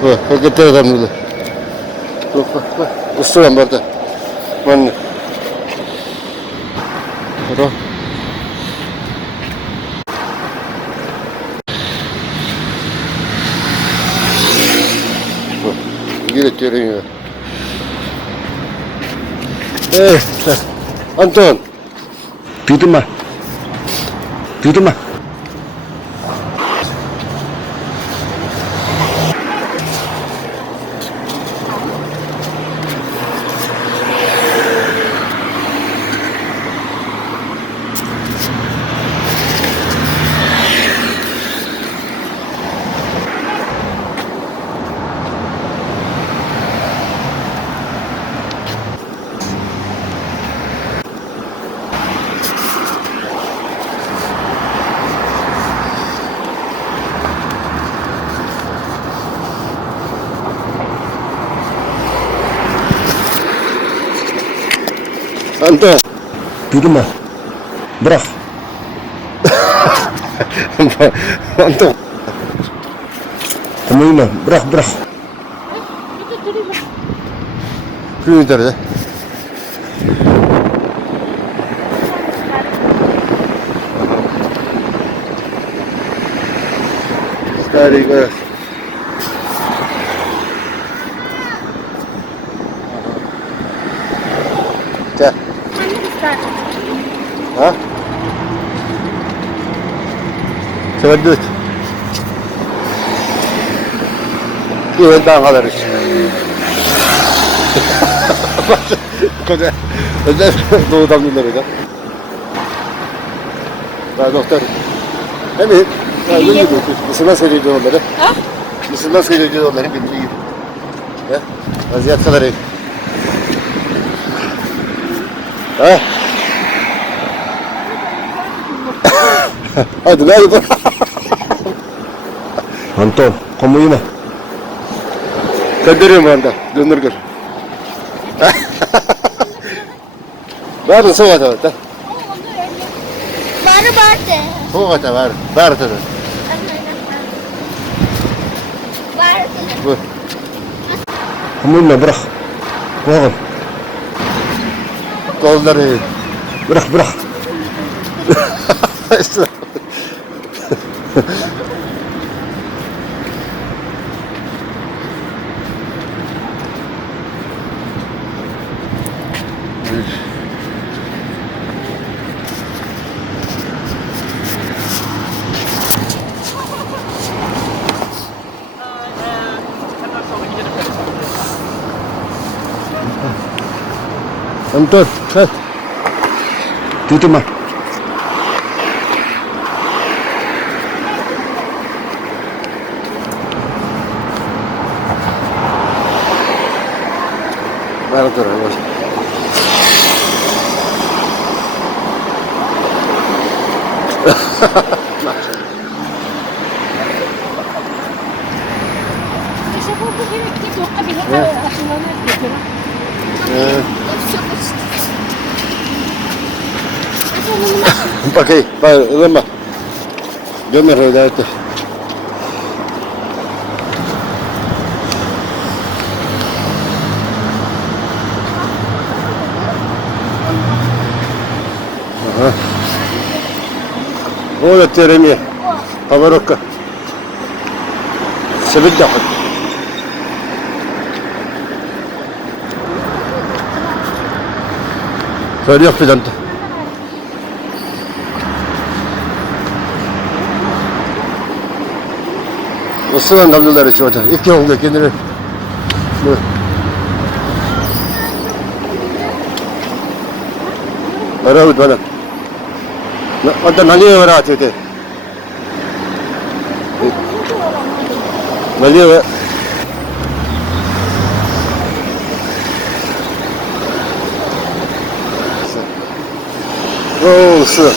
그때 갑니다. 우스란 말다. 맞네. 그럼. 이게 때리냐. Anton. Büyüdüm ben. Büyüdüm ben. Anton. Büyüdüm ben. Bırak. Anton. Komayım ben. Bırak bırak. Kuyun nerede? Старый город. Да. А? Sevdut. Güvenden alırız. Koca. Özel doğudan günleri de. Ya doktor. Emin. Müslüman söyleyeceğiz onları. Ha? Müslüman söyleyeceğiz onları bildiği. Ya. Vaziyet kadar iyi. Ha? Hadi ne yapalım? Anton. Komayım ben. Gönderiyorum anda. Gönder gör. Var mı soğuk ata? Baru bate. Soğuk ata var. Var ata. Baru. Bu. Komayım ben. Bırak. Koğum. Kolları. Bırak bırak. Anton. Hadi. Büyüdüm ben. Var ata. Bakayım. Bak, lama. Gömer öyle ata. هو الترمية أبروكا سبدة حد فريق في دنته وصلنا قبل الله رشوته يكيهم لكن أراود بنا أنت ناليه وراتي تي ناليه أوه سر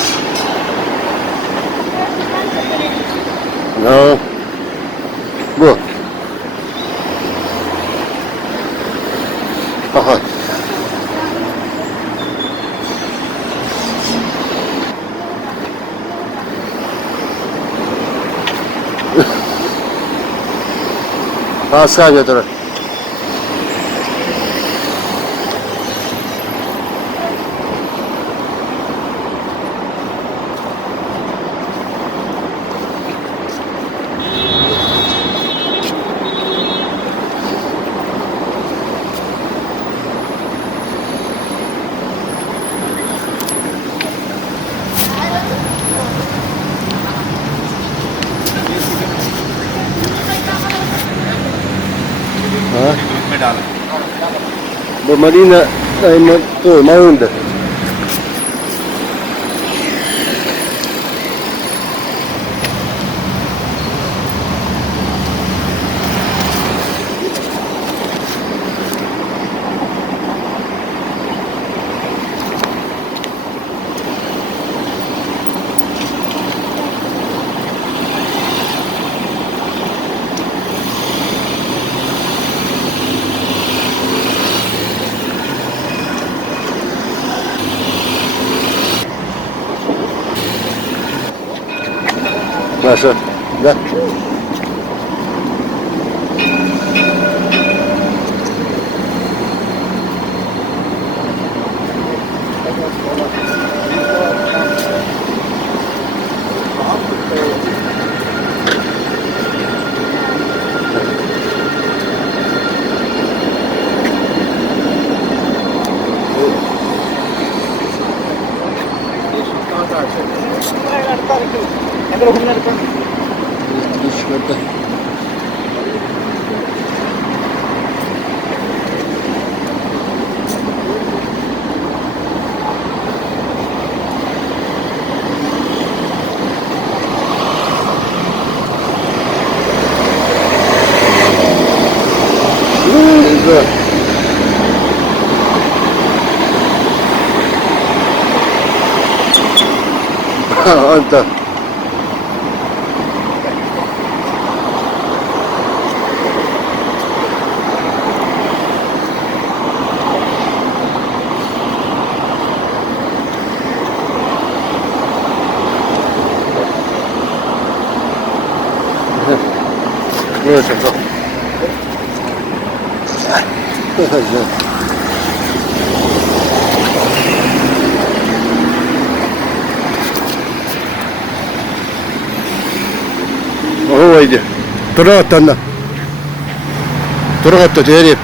no bu aha Pascal Dora. Marina ay maunda. Nasıl? Gel. Dışarıda. Güzel. Anta. Böyle çok. Oh, haydi. Turun da. Turun da diyelim.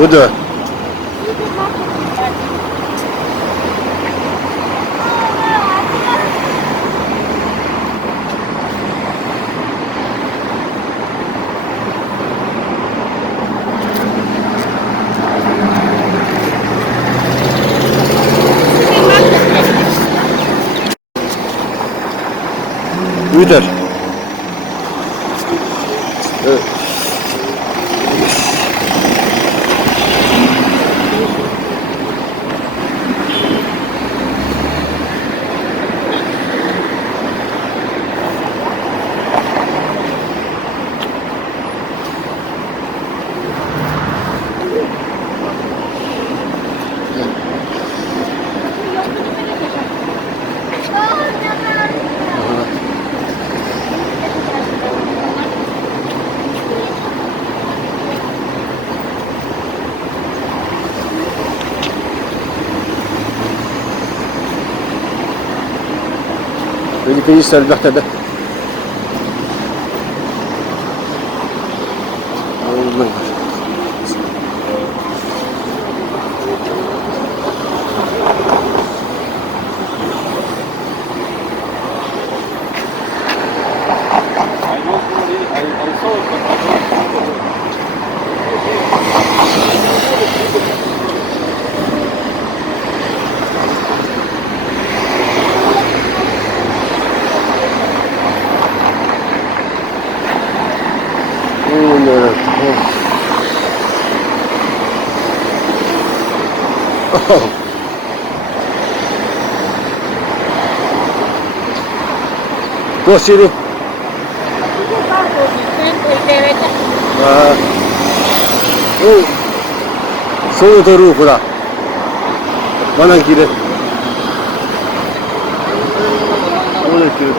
Bu da. Üder. Evet. Vedi che gli sta il battaglia. Tuh sini. Ah. Oh. Sono rucola. Mana kiri? Mana kiri?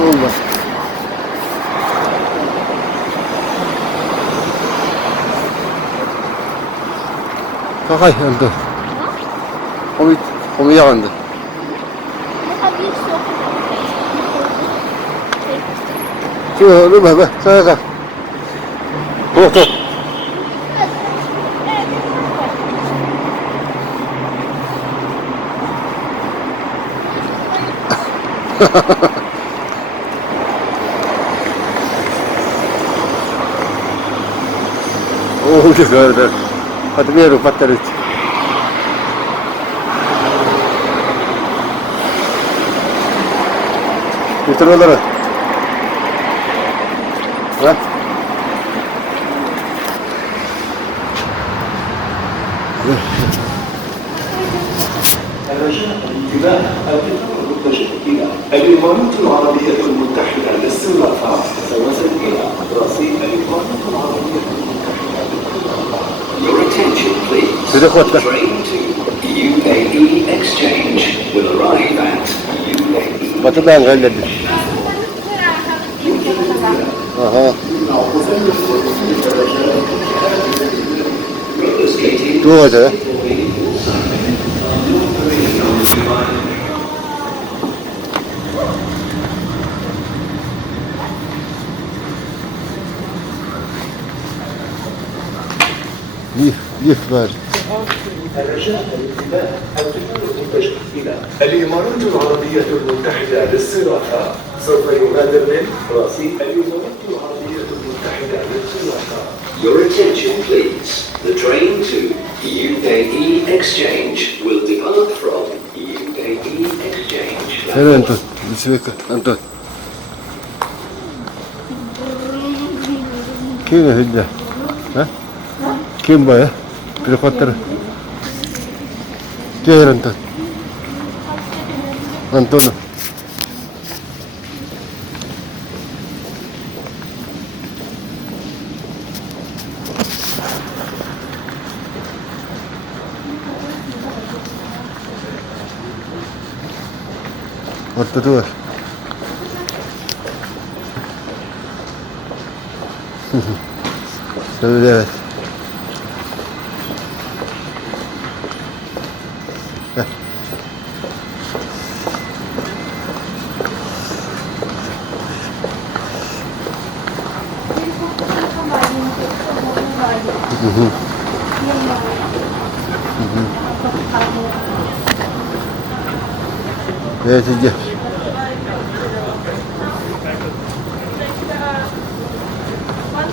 Allah. Kakay, ando. Komi yakandı. Şu, dur bak, sana kal. Oh. Oh, guarda. Fate vero, patteretti. Getir onları. Ha? الإمارات العربية المتحدة للصرافة توصل إلى رصيد الإمارات العربية المتحدة للصرافة. Your attention please. Bir de kodla. Train to UAE Exchange will arrive at UAE. Batıdan halledin. Aha. Dur hadi. Lif ver. الرجاء الانتباه القطار المتجه إلى الإمارات العربية المتحدة للصرافة سوف يغادر من رصيد الإمارات العربية المتحدة للصرافة. Your attention please. The train to UAE Exchange will depart from UAE Exchange. Hadi Anton. Bismillah Anton. Kim hidde? Ha? Kim bu ya? Helikopter. Gel Anton. Anton. Orta duvar. Evet. Evet, gel.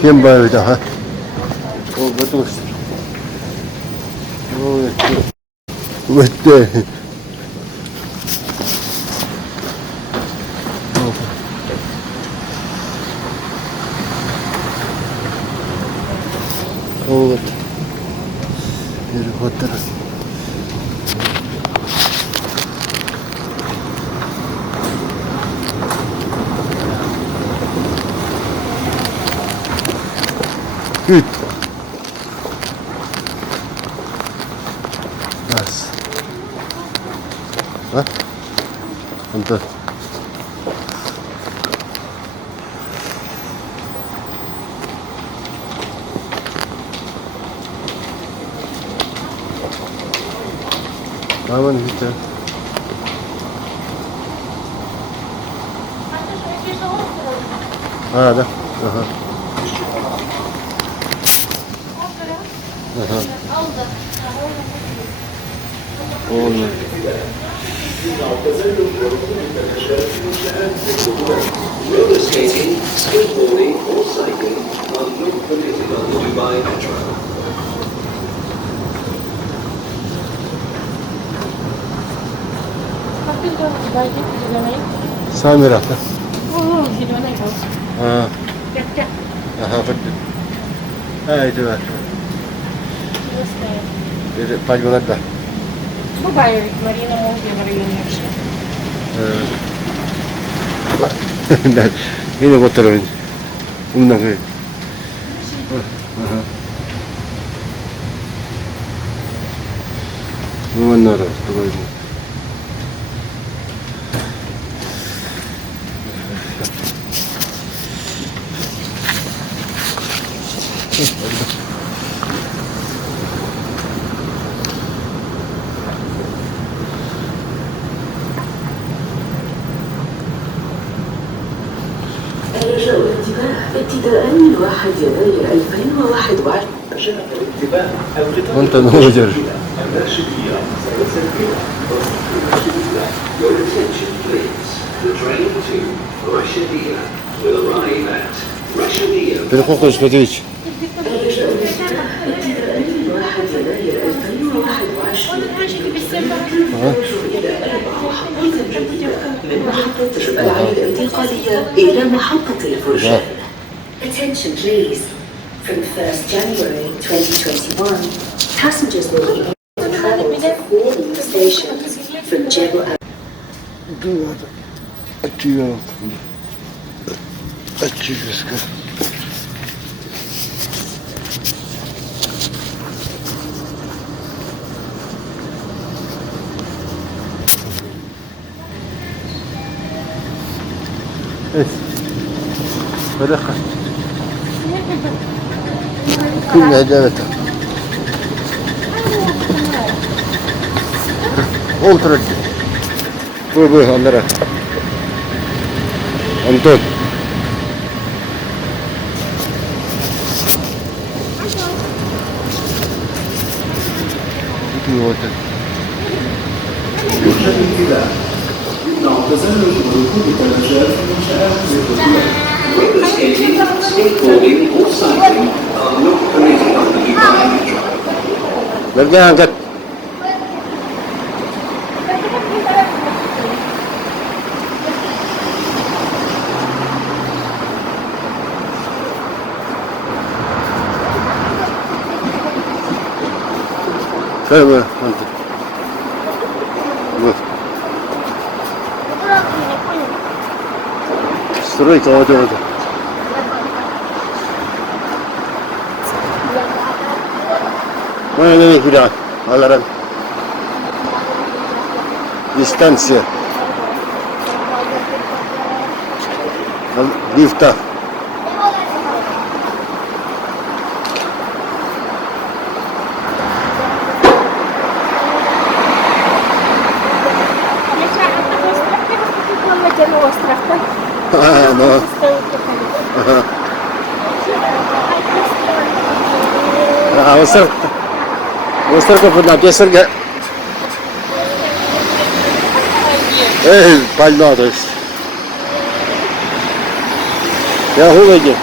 Kim var daha? O betul. O betul. Betul. O betul. Bir hotel. Good. Nice. Huh? Ante. Aman işte. Ha da. Aha. Olmuyor. Roller skating, skateboarding or cycling are not permitted on the Dubai Metro. Samira. Ha. Cak-cak. Aha, betul. Ah, itu lah. Jadi, pas banget dah. Babae, Marina mo, Marina siya. Dan ini kotor ini. Undang ini. Mana dah? Tunggu ini. رجاء الانتباه ابتداء من 1 يناير 2021 رجاء الانتباه القطار أنت نوجر. الراشدية سيسير Your attention please. The train to Rashidia will arrive at Rashidia. Переход смотрите. رجاء الانتباه ابتداء من 1 يناير 2021 الرجوع إلى 4 محطات جديدة من محطة العين الانتقالية إلى محطة الفرجان. Attention please. From 1st January 2021, passengers will be able to travel to 4 new stations from Jebel Itu ada. Açıyor. Açıyor kız. Evet. Böyle kaç. Kim geldi evet. Otur. Bu onlara. Anton. Bu orada. يرجى الانتباه. يمنع تزلج ركوب الدراجات في منشآت الركوب. Roller skating, skateboarding or cycling are not permitted on the Dubai Metro. Nerede angkat? Şöyle böyle. Hadi. Bu. Стройка вот это. Ну, не куда. Аларан. Дистанция. Лифта. Ну. Ага. Остров на песарга. Больно, то есть. Я гуляю.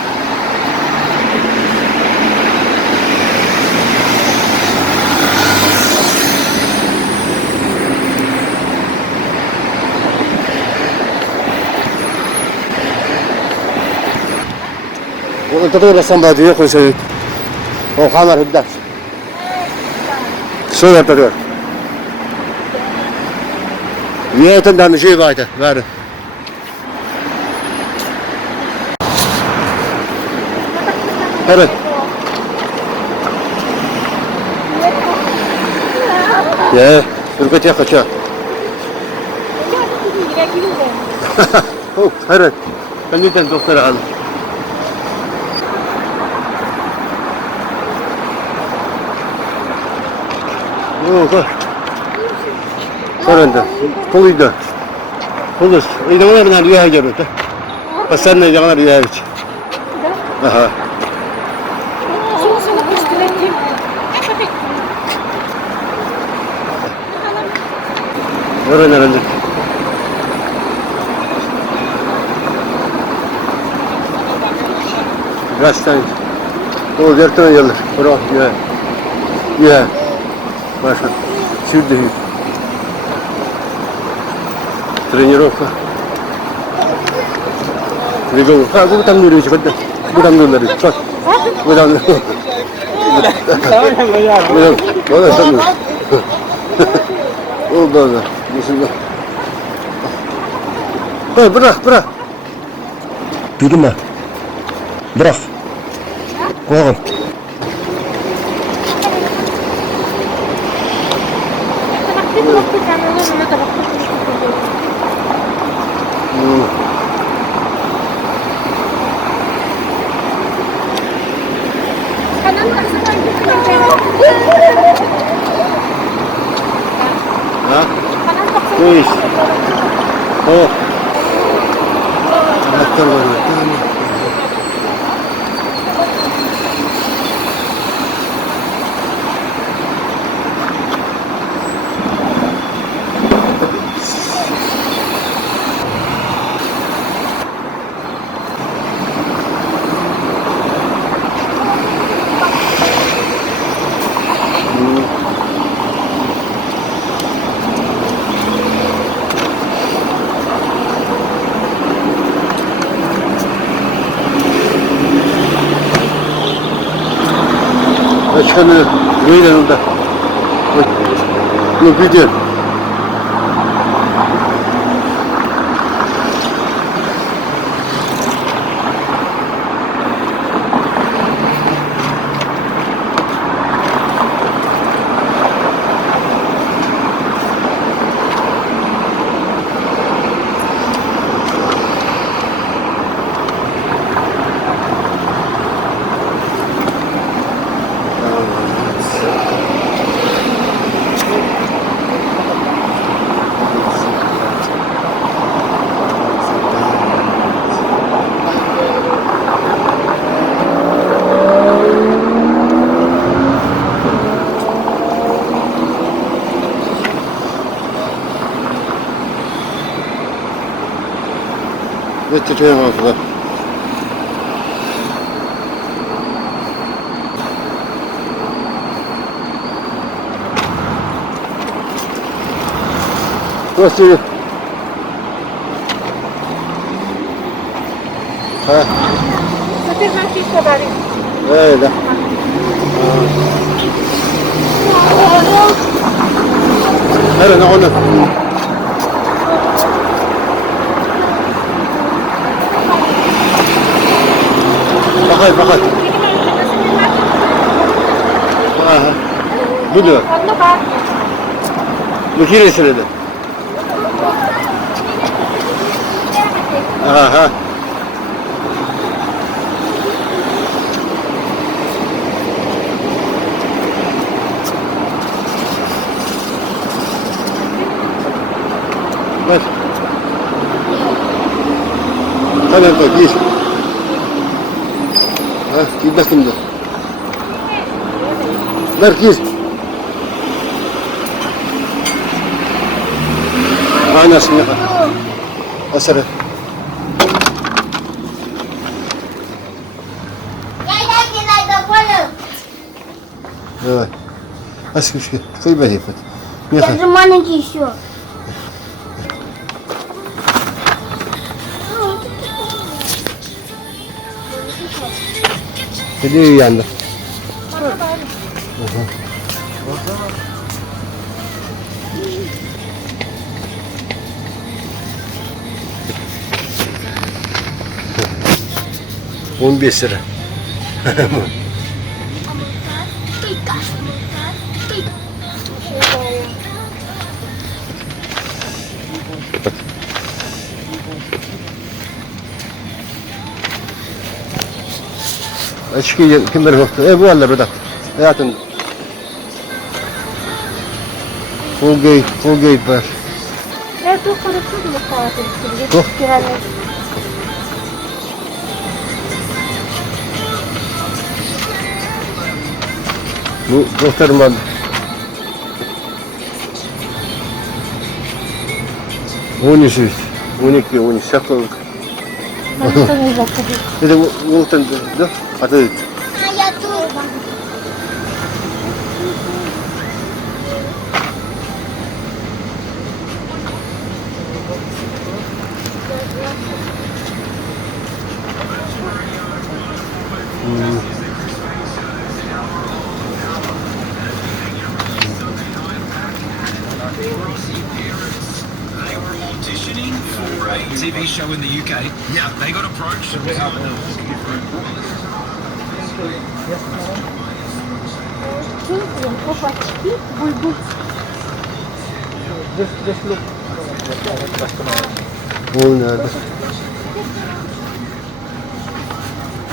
Вот это раз сам доехал сегодня. Он ханар отдать. Что это делает? Niyetinden şey vardı. Ver. Evet. Ya, şurada ya kaça. Oh, evet. Ben lütfen doktora al. Oh, Sorunda. Poluydu. Polus. İdemler bana rüya görüyordu. Pasanla idemler rüya hiç. Aha. Oraya nerede? Gazeten. O gerçekten yıldır. Bırak ya. Ya. Başka. Sürdü. Тренировка. 그리고 무당놀이 저건데 무당놀이 저 무당 뭐가 있었노? 뭐가 무슨 거? bırak. Duydun mu? Bırak. Koyalım. Ha? Bu iş. O. Anahtar var ya. Başkanı neyle orada? Yok gidiyor. Bitti çoğunlukla. Nasıl? Ha, Să te mai fiți cădare. öyle. Nerede onu? Bakay. Aha. Bu diyor. Tadına bak. Bu kiresine de. Aha. Ver. Hemen bak gir. Ha, gir bakayım da. Ver gir. Aynasını yapar. Asara. Давай. Аськушка, твой бери. Я же маленький еще. Gidiyor yanında. Hı. 15 lira. Açık kimler baktı? Bu Allah burada. Hayatın. Full gate var. Я тут хорошо достала. Кто? Bu muhtarım var. 12, 12 sakın. Это вот он, да? А ты? А я тут. Toy Show in the UK. Yeah, they got approached. Oğlum nerede?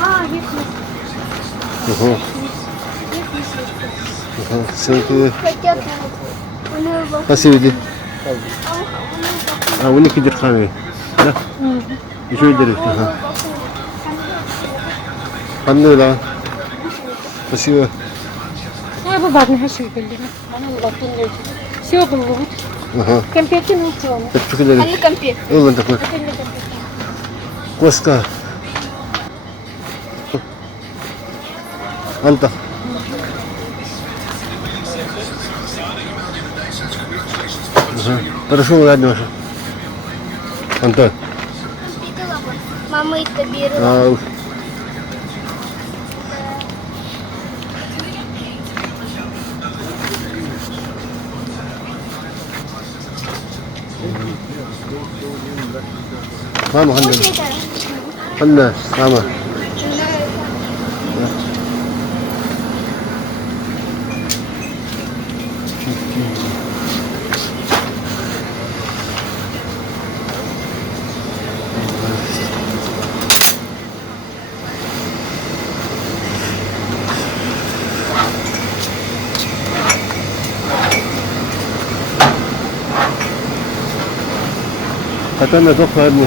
Aa, yetmiş. Sanki Kaçak. Bunu bak. nasıl yedi? Ha, 12 dirhem. Ya. Şöyle deriz. Ha. Anne lan. Nasıl yedi? Я бы badne her şey bildim. Bana baktın ne? Все было. Aha. Компьютер не учём. Teşekkür ederim. Hani kampir. Oğlum da koy. Koska. Anta. Хорошо, ладно. Антон. Мама это берет. А, Mama, Hanna. Hanna, Mama. Katana çok var mı?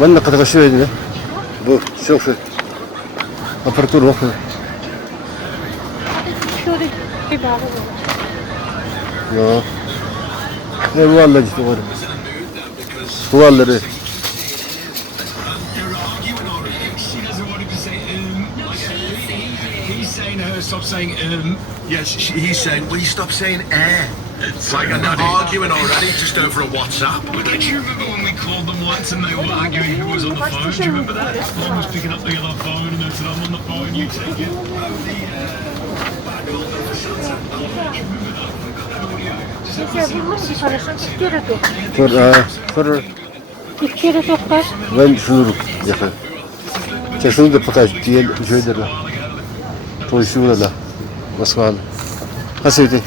Ben de kadar şey edin. Bu çok şey. Aparatör yok. Şöyle bir bağlı. Ya. Ne bu vallahi işte var. Bu vallahi. They're arguing on it. She doesn't want him to say he's saying to her, stop saying Yes, he's saying, will you stop saying air? It's like they're arguing already just over a WhatsApp. But don't you remember when we called them once and they were arguing who was on the phone? Do you remember that? One was picking up the other phone and they said, I'm on the phone, you take it. Сейчас было хорошо. Вперед. Sonra Вперед опас. ben şunu yapayım. Şunu da pakaj diye şöyle de. Toyşu da. Nasıl? Nasıl yedi?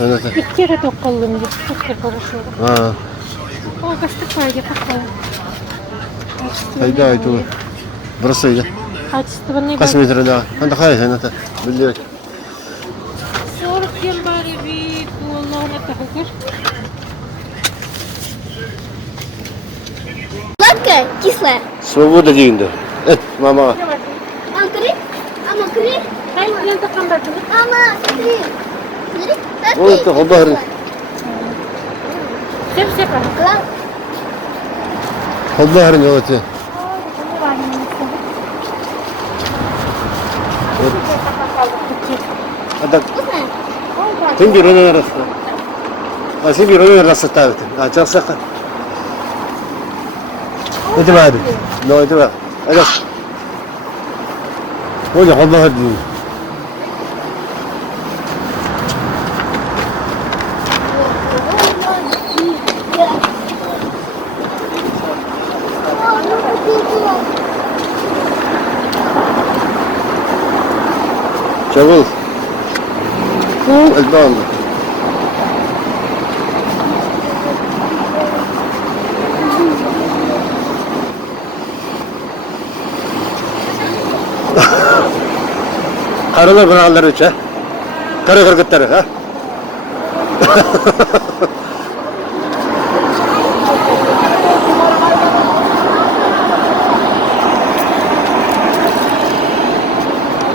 Evet. Вперед околым. Çok хорошо. Ha. О, гостеприимно такое. Haydi haydi. Burası öyle. Качественный. Kaç metre daha? Hadi hayır sen de. Biliyor. 40 января вид. Allah'ına takılır. Сладкое, кислое. Свобоda deyindi. Et mama. Смотри. Мама, смотри. Hayır, ben de kandadım. Мама, смотри. Смотри. O da haber. Все правильно. Haber ne öte? Ada tinggi rona rasa. Asih bi rona rasa tahu. Acak sakit. Itu baru. No itu baru. Ada. O da haber değil. Çabuk. Elbette. Karılar bana alır uça. Karı kırgıtları ha.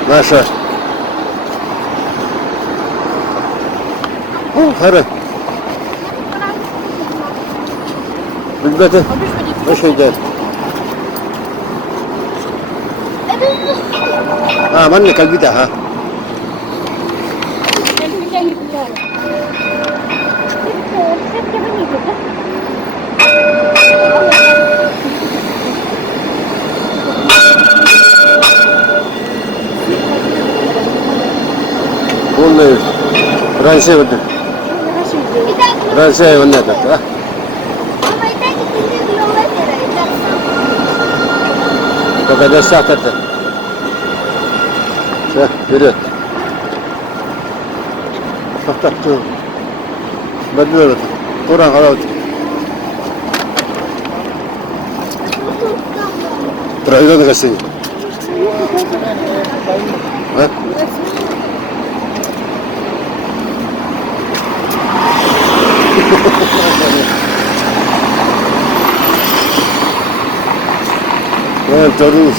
Nasıl? Karı. Bilmedi. O şeyde. Ha, ben de kalbi de ha. Vallahi. Fransa öldü. Ben şey önüne tut ha. Mama ita kita belum baca. Kepada sah tata. Sah, yürü. Tak tu. Betul. Kurang kalau. Terakhir dekat sini. Ha? Terus.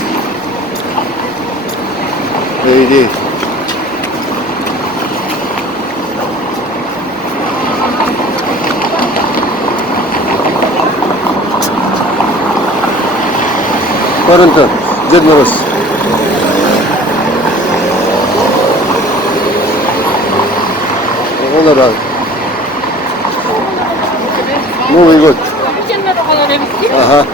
Ini. Koronto, Jedmoros. Olur abi. Muy good. Aha.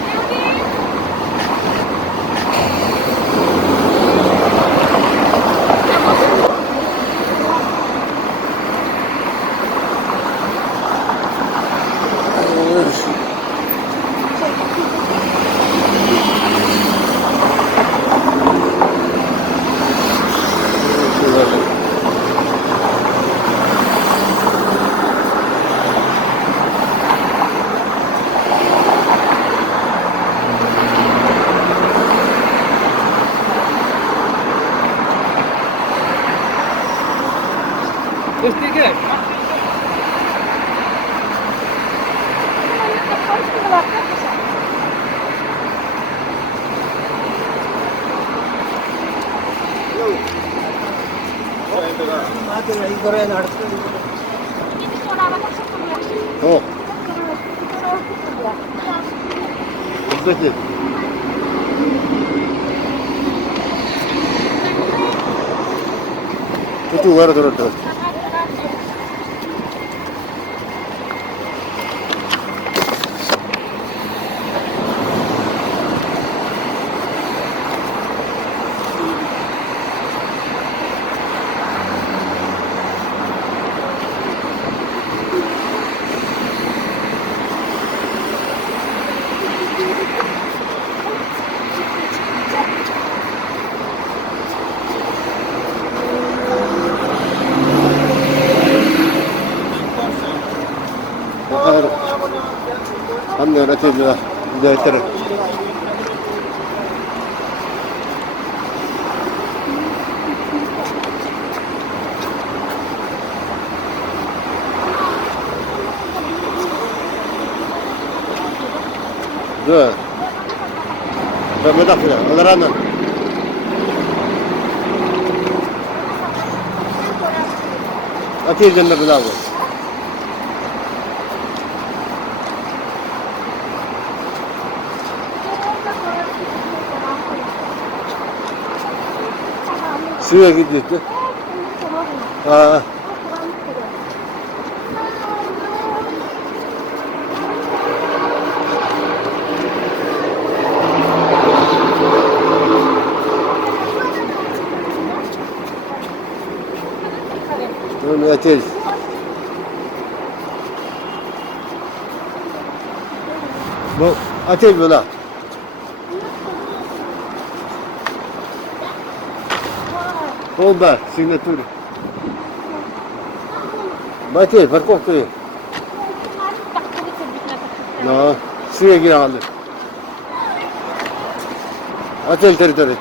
Oh. Buradaki. Tutu var orada. Hamle ratibla hidayetleri. Dur. Ben medafile. Alarandan. Atayım cennet bedava. Suya gidiyordu. Aa. Bunu ateş. Bu ateş böyle. Bomba, signatura. Bate, parkovka je. No, suya girelim. Atel teritori.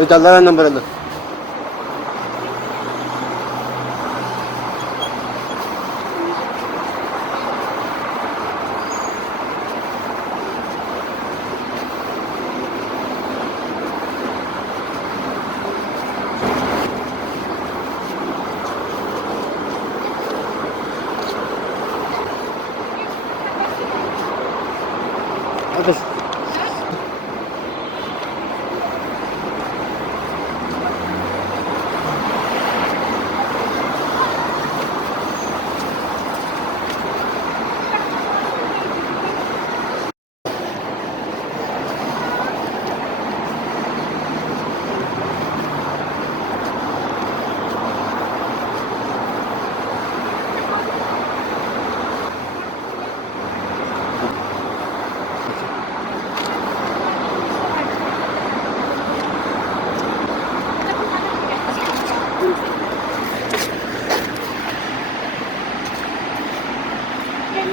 Itu alaran number itu. Atas. ben